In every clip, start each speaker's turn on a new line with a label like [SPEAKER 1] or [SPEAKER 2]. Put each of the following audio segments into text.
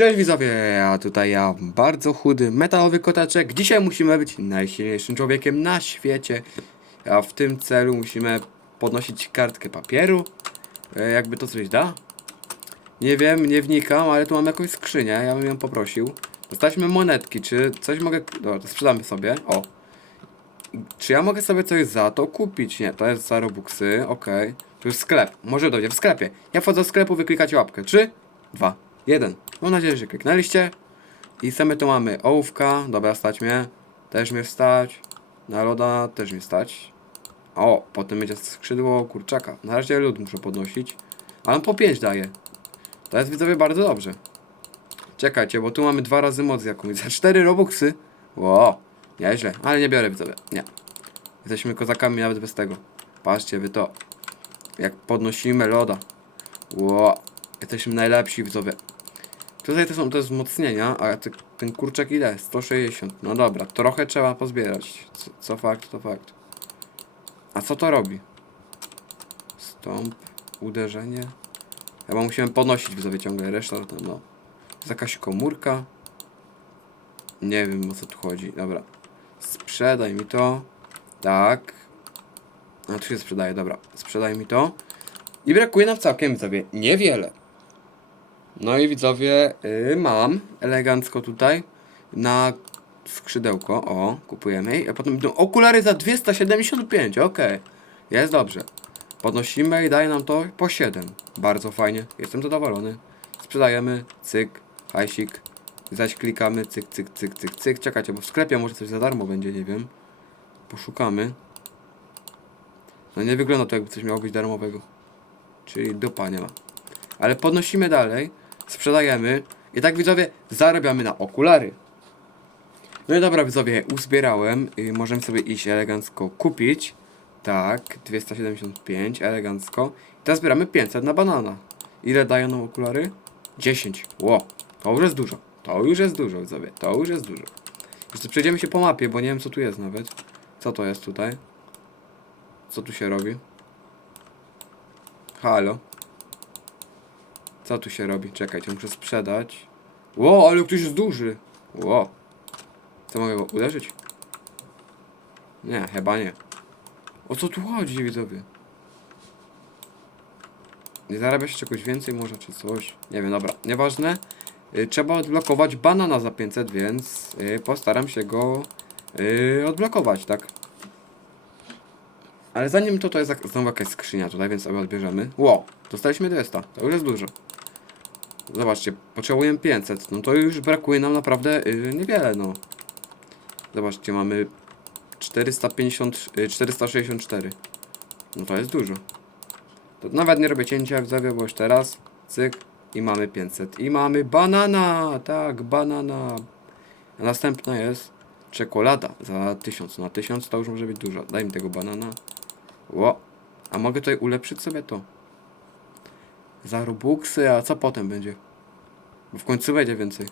[SPEAKER 1] Cześć widzowie, a tutaj ja, bardzo chudy, metalowy kotaczek. Dzisiaj musimy być najsilniejszym człowiekiem na świecie. A w tym celu musimy podnosić kartkę papieru. E, jakby to coś da? Nie wiem, nie wnikam, ale tu mam jakąś skrzynię, ja bym ją poprosił. Dostaliśmy monetki, czy coś mogę... Dobra, sprzedamy sobie, o. Czy ja mogę sobie coś za to kupić? Nie, to jest za robuxy, okej. Tu jest sklep, może dojdzie w sklepie. Ja wchodzę do sklepu, wyklikacie łapkę. 3, 2, 1. Mam nadzieję, że kliknęliście. I same tu mamy ołówka, dobra, stać mnie. Też mnie stać. Na loda też mnie stać. O, potem będzie skrzydło kurczaka. Na razie lód muszę podnosić. Ale on po 5 daje. To jest widzowie bardzo dobrze. Czekajcie, bo tu mamy dwa razy moc jakąś. Za 4 robuxy. Ło, nieźle. Ale nie biorę widzowie. Nie. Jesteśmy kozakami nawet bez tego. Patrzcie wy to. Jak podnosimy loda. Ło, jesteśmy najlepsi widzowie. Tutaj to są te wzmocnienia, a ty, ten kurczak ile? 160. No dobra, trochę trzeba pozbierać. Co, co fakt, to fakt. A co to robi? Stąp, uderzenie. Chyba musimy podnosić widzowie ciągle reszta, to no. Jest jakaś komórka. Nie wiem o co tu chodzi. Dobra. Sprzedaj mi to. Tak. A tu się sprzedaje, dobra. Sprzedaj mi to. I brakuje nam całkiem widzowie niewiele. No i widzowie, y, mam elegancko tutaj na skrzydełko. O, kupujemy. A potem będą okulary za 275. Okej, jest dobrze. Podnosimy i daje nam to po 7. Bardzo fajnie, jestem zadowolony. Sprzedajemy, cyk, hajsik. Zaś klikamy, cyk, cyk, cyk, cyk, cyk. Czekajcie, bo w sklepie może coś za darmo będzie, nie wiem. Poszukamy. No nie wygląda to jakby coś miało być darmowego. Czyli dupa nie ma. Ale podnosimy dalej, sprzedajemy i tak widzowie zarabiamy na okulary. No i dobra widzowie, uzbierałem i możemy sobie iść elegancko kupić. Tak, 275 elegancko. I teraz zbieramy 500 na banana. Ile dają nam okulary? 10. Ło, to już jest dużo. To już jest dużo widzowie, to już jest dużo. Jeszcze przejdziemy się po mapie, bo nie wiem co tu jest nawet. Co to jest tutaj? Co tu się robi? Halo? Co tu się robi? Czekajcie, muszę sprzedać. Ło, ale ktoś jest duży. Ło. Co mogę go uderzyć? Nie, chyba nie. O co tu chodzi, widzowie? Nie zarabia się czegoś więcej może, czy coś? Nie wiem, dobra, nieważne. Y, trzeba odblokować banana za 500, więc y, postaram się go y, odblokować, tak? Ale zanim to, to jest znowu jakaś skrzynia tutaj, więc sobie odbierzemy. Ło, dostaliśmy 200, to już jest dużo. Zobaczcie, potrzebujemy 500, no to już brakuje nam naprawdę yy, niewiele, no. Zobaczcie, mamy 450, yy, 464. No to jest dużo. To nawet nie robię cięcia, widzowie, bo już teraz, cyk, i mamy 500. I mamy banana, tak, banana. A następna jest czekolada za 1000. Na 1000 to już może być dużo. Daj mi tego banana. Ło. A mogę tutaj ulepszyć sobie to. Za robuxy, a co potem będzie? Bo w końcu będzie więcej.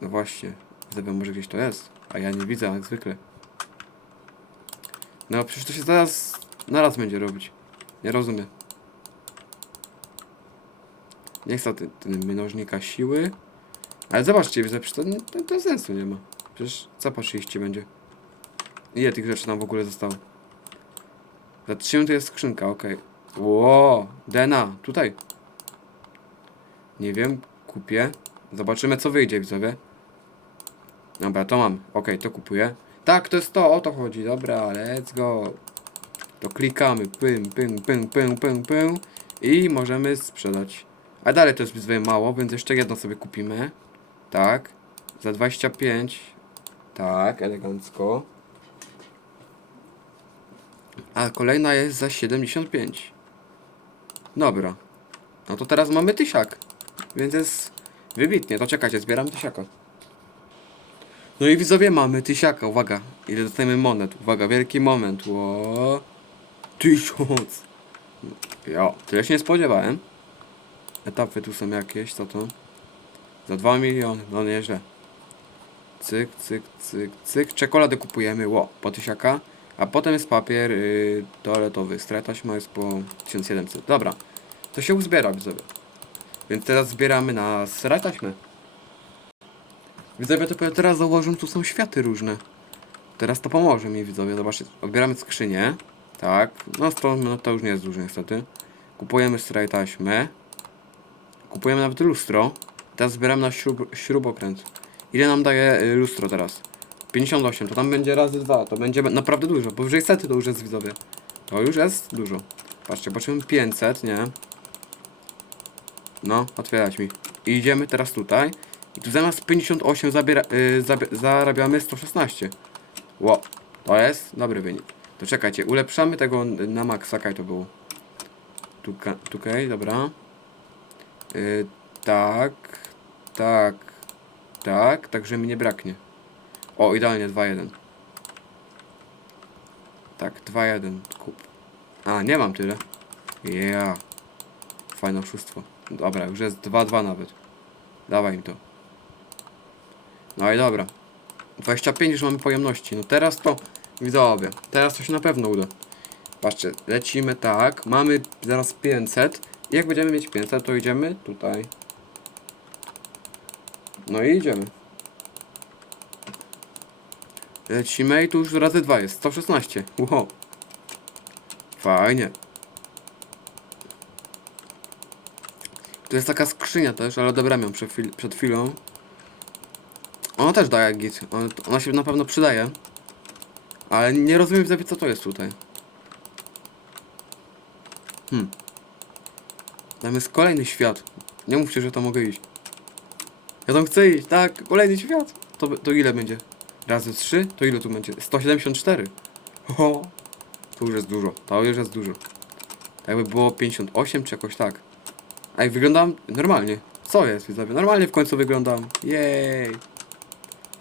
[SPEAKER 1] No właśnie. Widzę, może gdzieś to jest. A ja nie widzę, jak zwykle. No przecież to się zaraz naraz będzie robić. Nie rozumiem. Nie chcę ty, ty mnożnika siły. Ale zobaczcie, przecież to, to, to sensu nie ma. Przecież po 30 będzie? Ile tych rzeczy nam w ogóle zostało? Za 3 minuty jest skrzynka, okej. Ło, Dena, tutaj. Nie wiem, kupię. Zobaczymy co wyjdzie, widzowie. Dobra, to mam. Okej, to kupuję. Tak, to jest to, o to chodzi. Dobra, let's go. To klikamy. Pym, pym, pym, pym, pym, pym. I możemy sprzedać. A dalej to jest widzowie mało, więc jeszcze jedno sobie kupimy. Tak. Za 25. Tak, elegancko. A kolejna jest za 75. Dobra. No to teraz mamy tysiak. Więc jest wybitnie. To czekajcie, zbieram tysiaka. No i widzowie mamy tysiaka. Uwaga. Ile dostajemy monet. Uwaga, wielki moment. Ło. Tysiąc. Jo, tyle się nie spodziewałem. Etapy tu są jakieś, co to? Za 2 miliony, no nieźle. Cyk, cyk, cyk, cyk. Czekoladę kupujemy, ło, po tysiaka. A potem jest papier yy, toaletowy. Strata ma jest po 1700. Dobra, to się uzbiera widzowie. Więc teraz zbieramy na sra taśmę. Widzowie, to teraz zauważyłem, tu są światy różne. Teraz to pomoże mi, widzowie. Zobaczcie, odbieramy skrzynię. Tak, no to, no to już nie jest dużo niestety. Kupujemy straj taśmę. Kupujemy nawet lustro. Teraz zbieramy na śrub, śrubokręt. Ile nam daje y, lustro teraz? 58, to tam będzie razy dwa. To będzie naprawdę dużo. Powyżej sety to już jest widzowie. To już jest dużo. Patrzcie, patrzymy 500, nie? No, otwierać mi. I idziemy teraz tutaj. I tu zamiast 58 zabiera, y, zabie, zarabiamy 116. Ło, to jest dobry wynik. To czekajcie, ulepszamy tego na maksa, kaj to było. Tuka, tukaj, dobra. Y, tak, tak, tak, tak, że mi nie braknie. O, idealnie 2-1. Tak, 2-1, kup. A, nie mam tyle. Yeah. Fajne oszustwo. Dobra, już jest 2-2 nawet. Dawaj mi to. No i dobra. 25 już mamy pojemności. No teraz to widzowie. Teraz to się na pewno uda. Patrzcie, lecimy tak. Mamy zaraz 500. I jak będziemy mieć 500, to idziemy tutaj. No i idziemy. Lecimy i tu już razy 2 jest. 116. Wow. Fajnie. Tu jest taka skrzynia też, ale odebrałem ją przed, przed chwilą. Ona też daje git. Ona, się na pewno przydaje. Ale nie rozumiem sobie co to jest tutaj. Hmm. Tam jest kolejny świat. Nie mówcie, że to mogę iść. Ja tam chcę iść, tak, kolejny świat. To, to ile będzie? Razy 3? To ile tu będzie? 174. Ho, to już jest dużo. To już jest dużo. Tak by było 58 czy jakoś tak. A jak wyglądam normalnie. Co jest, widzowie? Normalnie w końcu wyglądam. Jej.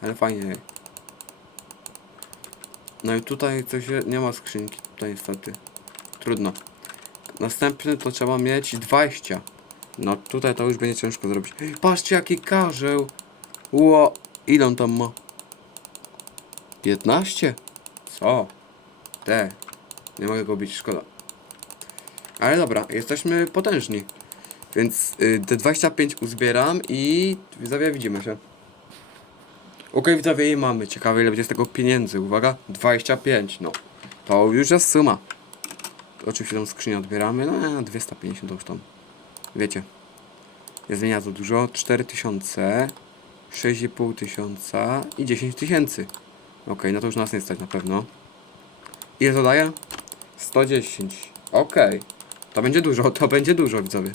[SPEAKER 1] Ale fajnie. No i tutaj coś nie ma skrzynki. Tutaj niestety. Trudno. Następny to trzeba mieć 20. No tutaj to już będzie ciężko zrobić. Patrzcie jaki karzeł. Ło. Ile on tam ma? 15? Co? Te. Nie mogę go bić, szkoda. Ale dobra, jesteśmy potężni. Więc y, te 25 uzbieram i widzowie widzimy się. Okej widzowie i mamy. Ciekawe ile będzie z tego pieniędzy. Uwaga, 25. No. To już jest suma. Oczywiście tą skrzynię odbieramy. No 250 to już tam. Wiecie. Nie zmienia dużo. 4000. 6,5 tysiąca i 10 tysięcy. Okej, no to już nas nie stać na pewno. Ile to daje? 110. Okej. To będzie dużo, to będzie dużo widzowie.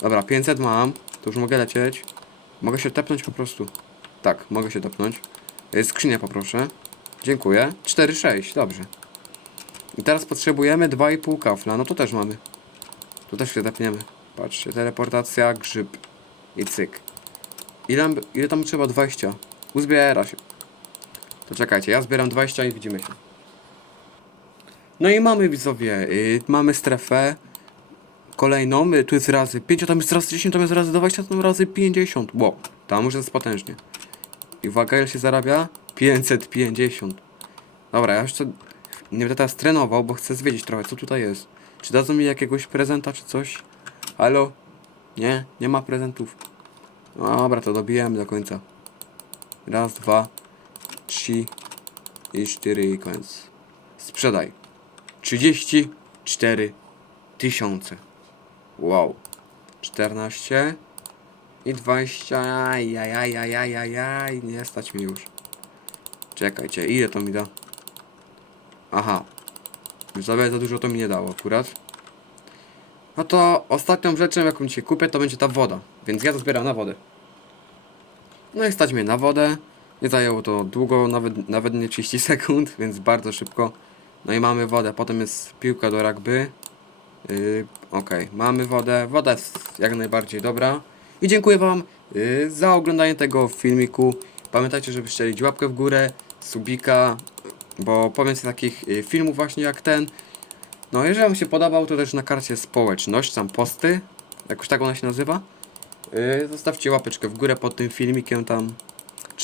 [SPEAKER 1] Dobra, 500 mam. To już mogę lecieć. Mogę się tepnąć po prostu. Tak, mogę się tepnąć. Y, Skrzynię poproszę. Dziękuję. 4,6, dobrze. I teraz potrzebujemy 2,5 kafla. No to też mamy. Tu też się tepniemy. Patrzcie, teleportacja, grzyb i cyk. Ile, ile tam trzeba? 20. Uzbiera się. To czekajcie, ja zbieram 20 i widzimy się. No i mamy widzowie, y, mamy strefę kolejną, y, tu jest razy 5, a tam jest razy 10, tam jest razy 20, tam razy 50. Wow, tam już jest potężnie. I uwaga, ile się zarabia? 550. Dobra, ja jeszcze nie będę teraz trenował, bo chcę zwiedzić trochę, co tutaj jest. Czy dadzą mi jakiegoś prezenta, czy coś? Halo? Nie, nie ma prezentów. Dobra, to dobijemy do końca. Raz, dwa, trzy i cztery i koniec. Sprzedaj. 34 tysiące. Wow. 14 i 20. Jajajajajajaj. Nie stać mi już. Czekajcie, ile to mi da? Aha. Widzowie, za dużo to mi nie dało akurat. No to ostatnią rzeczą, jaką dzisiaj kupię, to będzie ta woda. Więc ja to zbieram na wodę. No i stać mnie na wodę. Nie zajęło to długo, nawet, nawet nie 30 sekund, więc bardzo szybko. No i mamy wodę, potem jest piłka do rugby. Yy, Okej, mamy wodę. Woda jest jak najbardziej dobra. I dziękuję Wam yy, za oglądanie tego filmiku. Pamiętajcie, żeby strzelić łapkę w górę, subika, bo powiem takich yy, filmów właśnie jak ten. No, jeżeli Wam się podobał, to też na karcie społeczność, tam posty, jakoś tak ona się nazywa. Yy, zostawcie łapeczkę w górę pod tym filmikiem tam,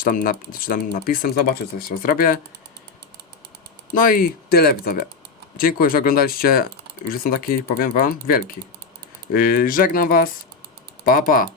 [SPEAKER 1] czy tam, na, czy tam napisem, zobaczę co jeszcze zrobię. No i tyle widzowie. Dziękuję, że oglądaliście. Już jestem taki, powiem wam, wielki. Yy, żegnam was. Pa, pa.